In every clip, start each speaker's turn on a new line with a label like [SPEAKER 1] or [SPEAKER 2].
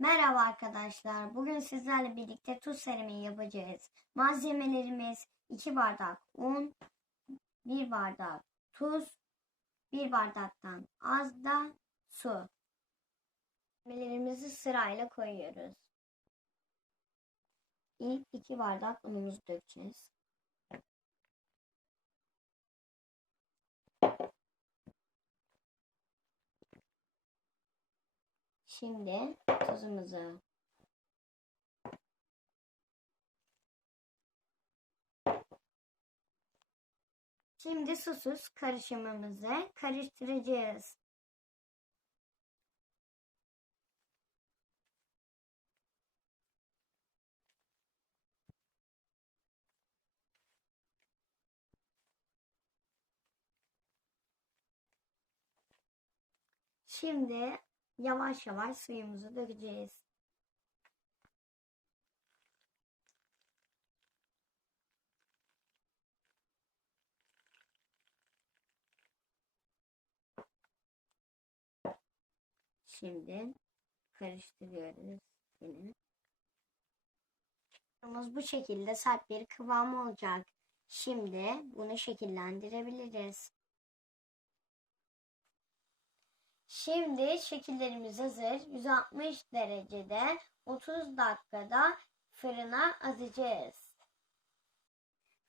[SPEAKER 1] Merhaba arkadaşlar. Bugün sizlerle birlikte tuz serimi yapacağız. Malzemelerimiz 2 bardak un, 1 bardak tuz, 1 bardaktan az da su. Malzemelerimizi sırayla koyuyoruz. İlk 2 bardak unumuzu dökeceğiz. Şimdi tuzumuzu Şimdi susuz karışımımızı karıştıracağız. Şimdi yavaş yavaş suyumuzu dökeceğiz. Şimdi karıştırıyoruz yine. Bu şekilde sert bir kıvam olacak. Şimdi bunu şekillendirebiliriz. Şimdi şekillerimiz hazır. 160 derecede 30 dakikada fırına atacağız.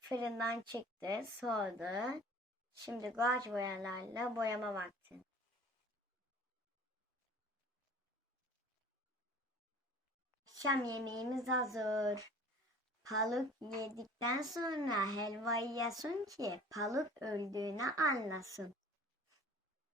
[SPEAKER 1] Fırından çıktı, soğudu. Şimdi guaj boyalarla boyama vakti. Akşam yemeğimiz hazır. Balık yedikten sonra helvayı yesin ki balık öldüğünü anlasın.